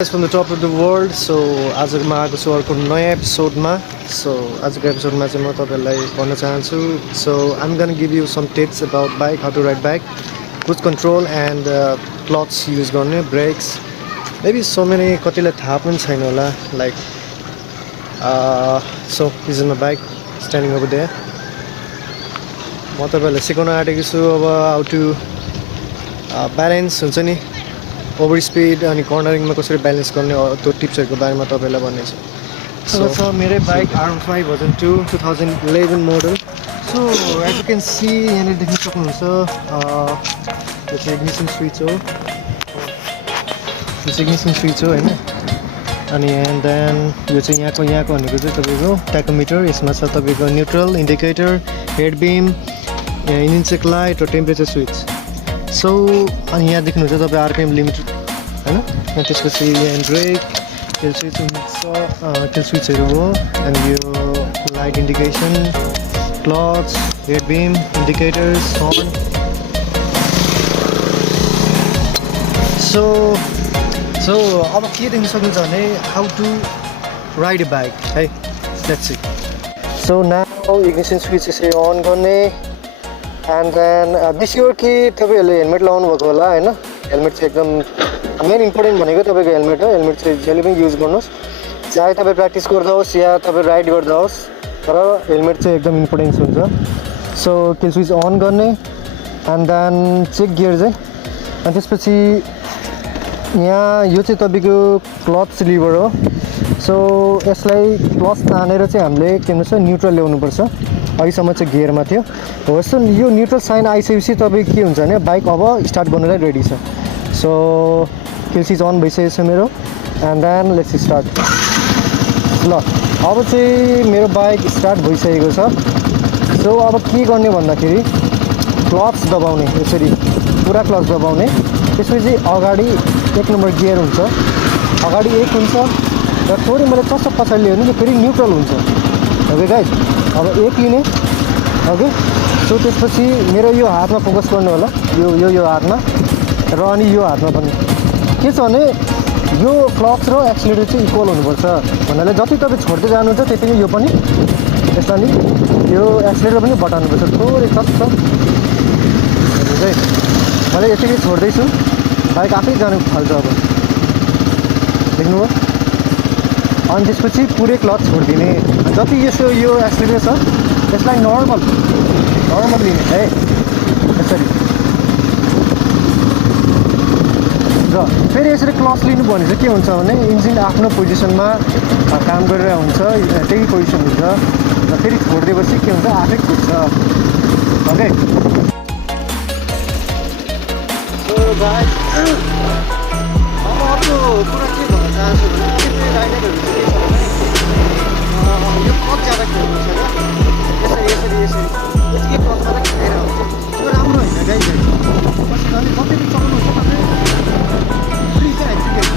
Guys from the top of the world. So आजको आएको छु अर्को नयाँ एपिसोडमा. So आजको एपिसोडमा चाहिँ म तपाईहरुलाई भन्न चाहन्छु. So I'm gonna give you some tips about bike, how to ride bike, cruise control and clutch use गर्ने, brakes. Maybe so many कतिलाई थाहा पनि छैन होला. Like so this is my bike standing over there. म तपाईहरुलाई सिकाउन आँटेको छु अब how to balance हुन्छ नि ओभर स्पीड अनि कर्नरिङमा कसरी ब्यालेन्स गर्ने त्यो टिप्सहरुको बारेमा तपाईहरुलाई भन्नेछु. So मेरो bike R5 version 2 2011 model. So as you can see यहाँले देख्न सक्नुहुन्छ यो चाहिँ इग्निसन स्विच हो. यो चाहिँ इग्निसन स्विच हो हैन. अनि एन्ड देन यो चाहिँ यहाँको भनेको चाहिँ तपाईको टाकोमिटर. यसमा छ तपाईको neutral, indicator, head beam, engine check light र टेम्परेचर स्विच. सो अनि यहाँ देख्नुहुन्छ तपाईँ आरपिएम लिमिट हैन. अनि त्यसपछि यहाँ ब्रेक, तेल स्विचहरू हो. अनि यो light indication, clutch, head beam, indicators, horn. So अब के देख्न सक्नुहुन्छ भने how to ride a bike है. Let's see. So now ignition switch यसरी अन गर्ने. एन्ड देन बिस्योर कि तपाईँहरूले हेलमेट लाउनु भएको होला हैन. हेलमेट चाहिँ एकदम मेन इम्पोर्टेन्ट भनेको तपाईँको हेलमेट हो. हेलमेट चाहिँ जहिले पनि युज गर्नुहोस्, चाहे तपाईँ प्र्याक्टिस गर्दा होस् या तपाईँ राइड गर्दा होस्, तर हेलमेट चाहिँ एकदम इम्पोर्टेन्स हुन्छ. सो किल स्विच अन गर्ने एन्ड देन चेक गियर चाहिँ. अनि त्यसपछि यहाँ यो चाहिँ तपाईँको क्लच लिभर हो. सो यसलाई क्लच तानेर चाहिँ हामीले के भन्छ न्युट्रल ल्याउनुपर्छ. अहिलेसम्म चाहिँ गियरमा थियो. हो यस्तो यो न्युट्रल साइन आइसकेपछि तपाईँ के हुन्छ भने बाइक अब स्टार्ट गर्नलाई रेडी छ. सो किल स्विच अन भइसकेको छ मेरो. And then let's start. ल अब चाहिँ मेरो बाइक स्टार्ट भइसकेको छ. सो अब के गर्ने भन्दाखेरि क्लच दबाउने, यसरी पुरा क्लच दबाउने. त्यसपछि अगाडि 1 नम्बर गियर हुन्छ, अगाडि 1 हुन्छ र थोरै मैले चस्सो पछाडि लियो भने फेरि न्युट्रल हुन्छ. ओके गाइस, अब 1 लिने. ओके. सो त्यसपछि मेरो यो हातमा फोकस गर्नु होला, यो हातमा र अनि यो हातमा पनि. के छ भने यो क्लच र एक्सिलेटर चाहिँ इक्वल हुनुपर्छ भन्नाले जति तपाईँ छोड्दै जानुहुन्छ त्यतिकै यो पनि यसलाई नि यो एक्सिलेटर पनि बटाउनुपर्छ थोरै चस्सो. चाहिँ मैले यतिकै छोड्दैछु, बाइक आफै जानु थाल्छ. अब देख्नुभयो. अनि त्यसपछि पुरै क्लच छोडिदिने. जति यो एक्सिलेटर छ यसलाई नर्मल लिने है यसरी. र फेरि यसरी क्लच लिनु भने चाहिँ के हुन्छ भने इन्जिन आफ्नो पोजिसनमा काम गरेर हुन्छ, त्यही पोजिसन हुन्छ र फेरि छोडिदिएपछि के हुन्छ आफै कुद्छ. ओके. सो गाइस अब अर्को कुरा के भन्न चाहन्छु भने कतिपय राइडरहरू चाहिँ के छ भने यो क्लच ज्यादा खेल्नुहुन्छ क्या. यसरी यतिकै क्लच मात्रै खेलेर हुन्छ. त्यो राम्रो होइन गाइस. पछि झन् जति पनि चलाउनुहुन्छ तपाईँ फ्री चाहिँ एक्सिडेन्ट